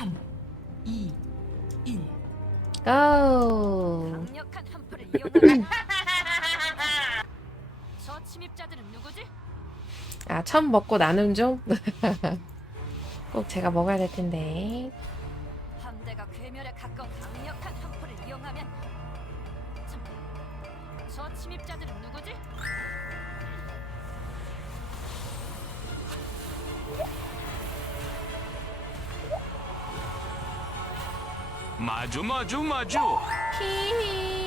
3, 2, 1. 고! 강력한 한풀을 이용하라. 저 침입자들은 누구지? 아, 처음 먹고 나눔 좀? 꼭 제가 먹어야 될 텐데. 마주 마주 마주. 아야,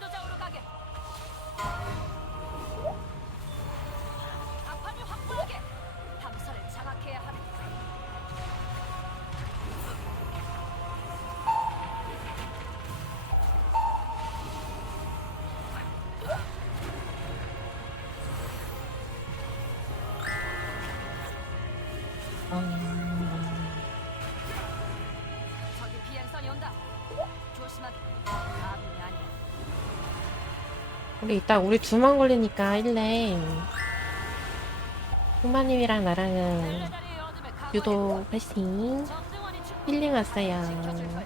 어서 우리 이따 우리 둘만 걸리니까 일레. 후마님이랑 나랑은. 유도 패싱. 힐링 왔어요.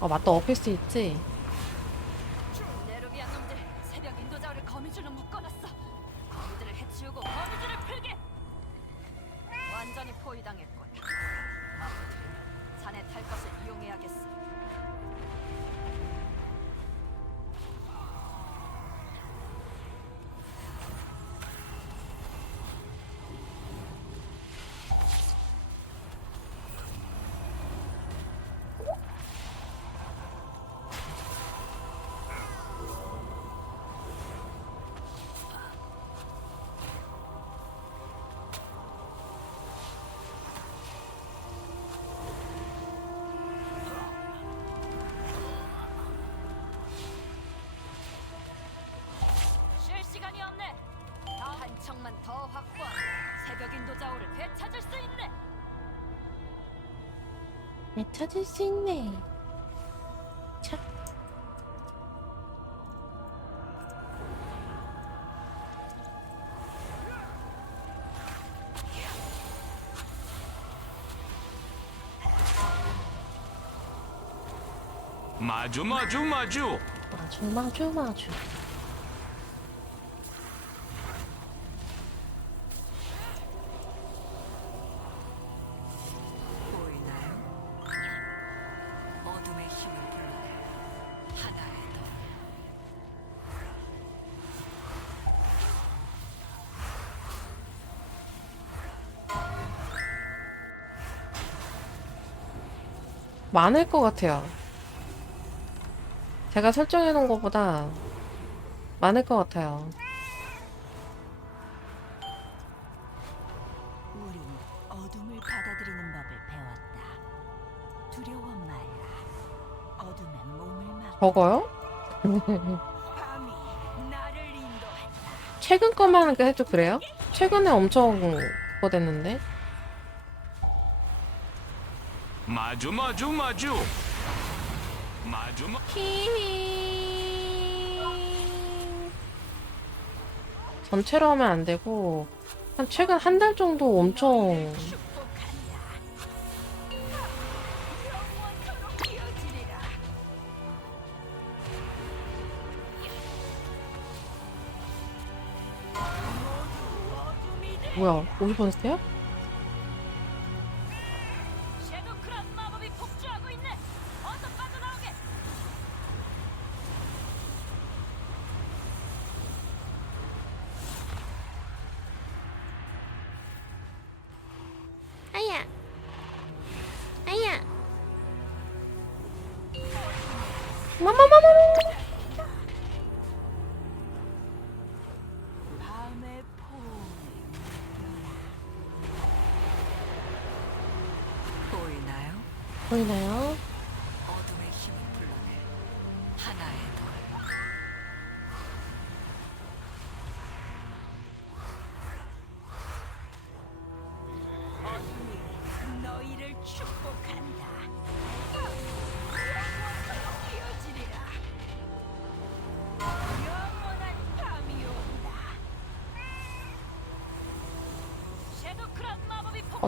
어, 맞다. 엎일 수 있지? 네, 찾을 수 있네. 차. 마주 마주 마주 마주, 마주, 마주. 많을 것 같아요. 제가 설정해 놓은 것보다 많을 것 같아요. 인도한다. 최근 것만 해도 그래요? 최근에 엄청 그거 됐는데? 마주 마주 마주 마주 마 전체로 하면 안 되고 한 최근 한 달 정도 엄청 뭐야 50%요? 아야 마마마마 밤의 포옹을 느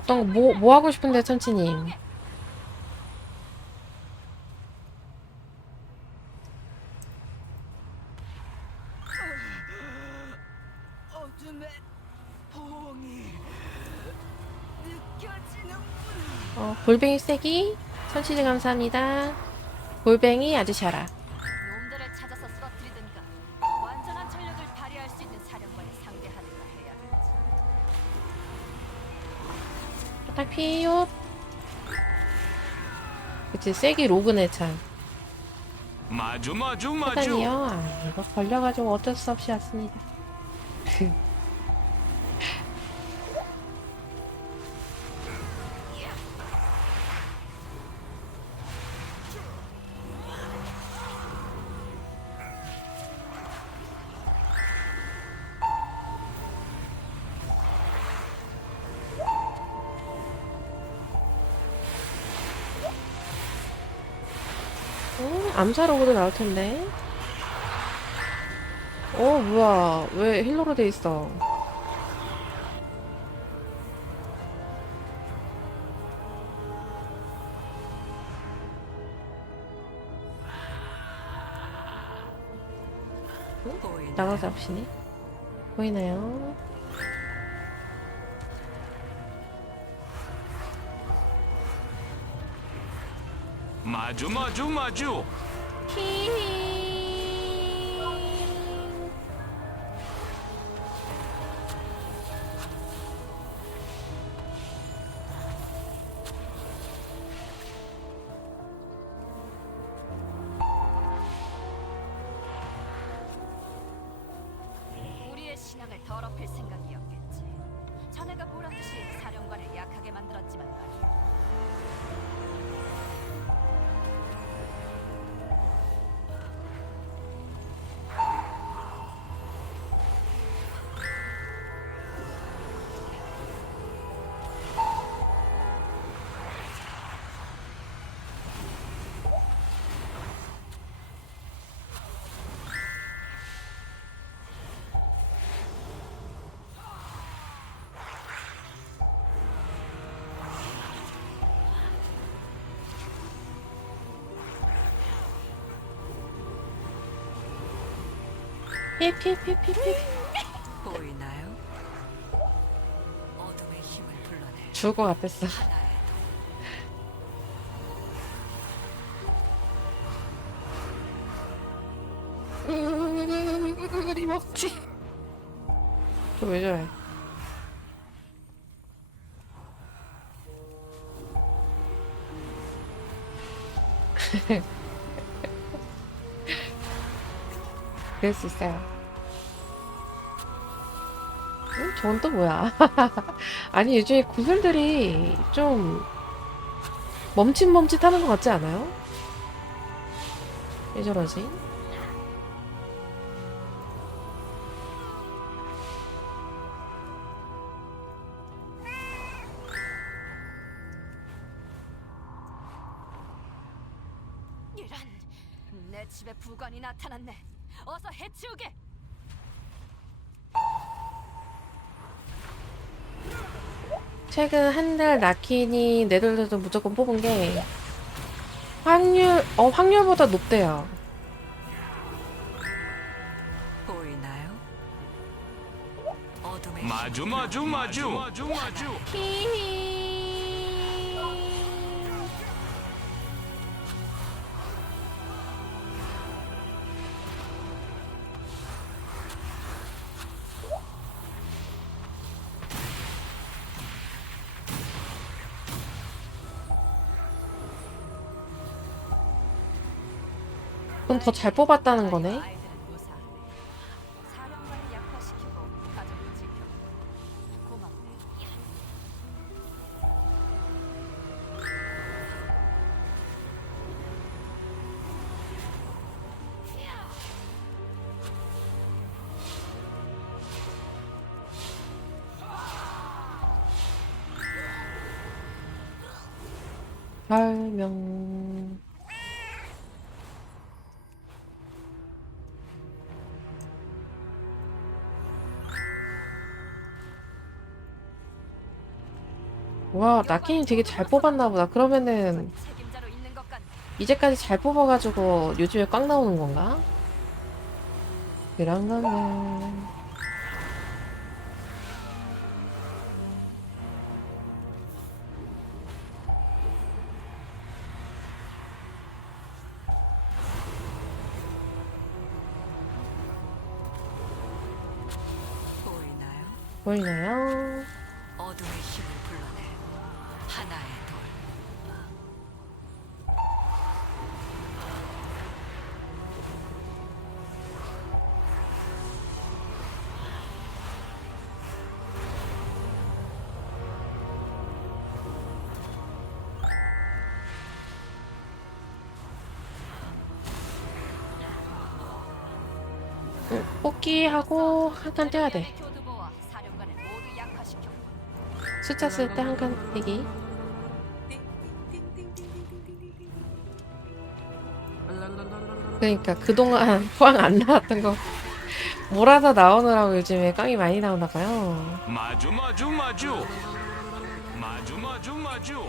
어떤 거 뭐 뭐 하고 싶은데 천치님? 어, 골뱅이 세기 천치님 감사합니다. 골뱅이 아저씨라. 피요. 그치 세기 로그네 참. 마주 마주 마주. 사단이요. 아 이거 걸려가지고 어쩔 수 없이 왔습니다. 암살 오고도 나올 텐데. 어, 뭐야. 왜 힐러로 돼 있어? 나가서 합시네. 보이나요? 마주 마주 마주. 우리의 신앙을 더럽힐 생각이었겠지. 자네가 보란 듯이 사령관을 약하게 만들었지만 말이야. 피피피피피. 보이나요? 어둠의 힘을 불러내 죽을 것 같았어. 하나의 우리 먹지. 저 왜 저래? 그럴 수 있어요. 음, 저건 또 뭐야? 아니 요즘에 구슬들이 좀 멈칫멈칫하는 것 같지 않아요? 왜 저러지? 내 집에 부관이 나타났네. 어서 해치우게. 최근 한달 나키니 네덜란드 무조건 뽑은 게 확률 어 확률보다 높대요. 보이나요? 어둠의 마주 마주 마주. 마주 마주. 그럼 더 잘 뽑았다는 거네. 설명 와, 나키님 되게 잘 뽑았나 보다. 그러면은. 이제까지 잘 뽑아가지고 요즘에 꽉 나오는 건가? 그런 건가? 보이나요? 보이나요? 어둠의 힘을 불러내 하나의 돌. 응, 뽑기하고 한칸 떼야 돼. 숫자 쓸 때 한 칸 대기. 그러니까 그동안 포항 안 나왔던 거 몰아서 나오느라고 요즘에 깡이 많이 나오나 봐요. 마주 마주 마주. 마주 마주 마주.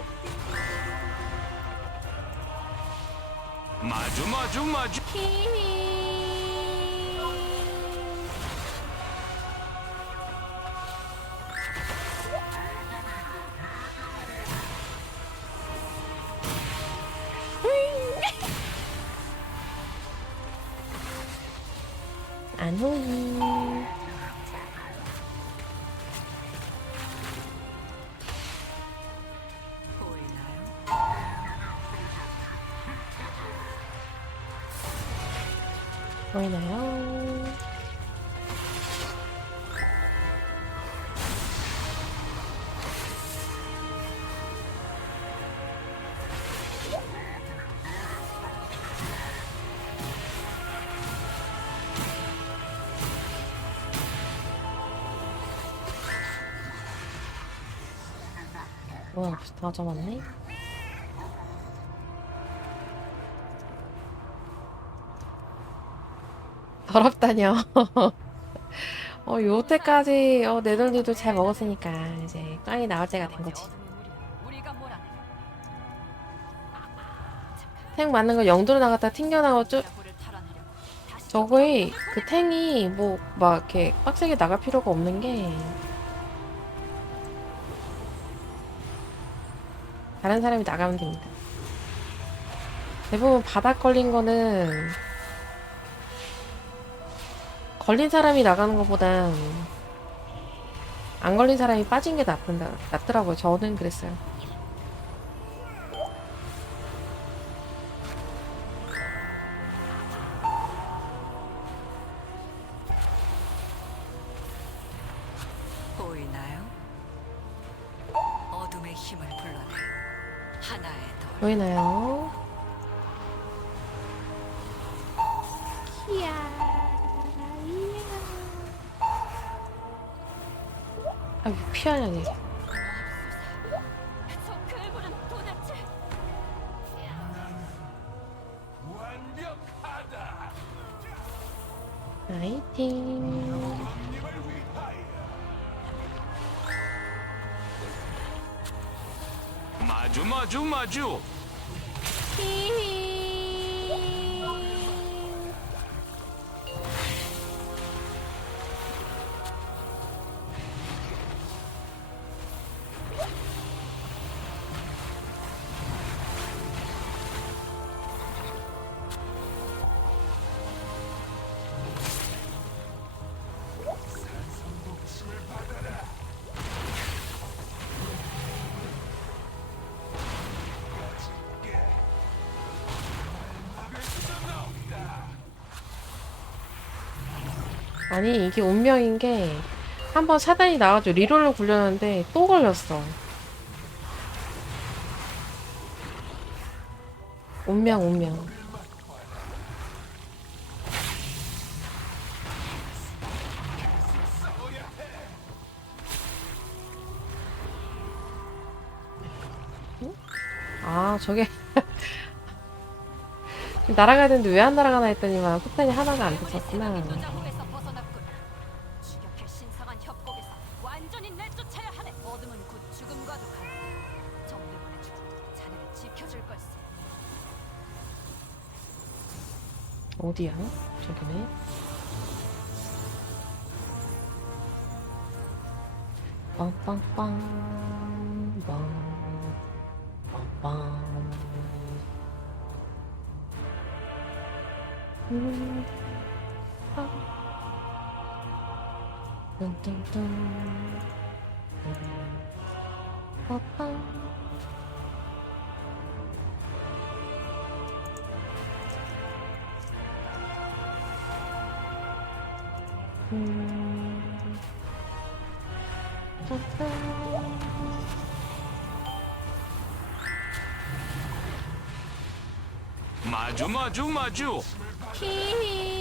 마주 마주 마주. annoying. Oh, no. 와, 다 잡았네. 더럽다뇨. 어, 요때까지 어, 내돈리도 잘 먹었으니까 이제 꽝이 나올 때가 된 거지. 탱 맞는 거 영도로 나갔다 튕겨나고 쭉 저거의 그 탱이 뭐 막 이렇게 빡세게 나갈 필요가 없는 게 다른 사람이 나가면 됩니다. 대부분 바닥 걸린 거는 걸린 사람이 나가는 것보단 안 걸린 사람이 빠진 게 낫다, 낫더라고요. 저는 그랬어요. 보이나요? 어둠의 힘을 불러내. 보이나요? 키야. 아, 피하려니. 나이팅. 마주 마주 마주 아니 이게 운명인 게 한번 사단이 나와서 리롤로 굴렸는데 또 걸렸어. 운명 운명. 어? 아 저게. 날아가야 되는데 왜 안 날아가나 했더니만 포탄이 하나가 안 붙었구나. ကြည့်ရအောင်ဖြစ်ခနဲ့ပေါင်ပေါင်ပေါင် 마주 마주 마주 히히.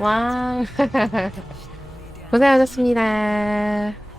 왕. 고생하셨습니다.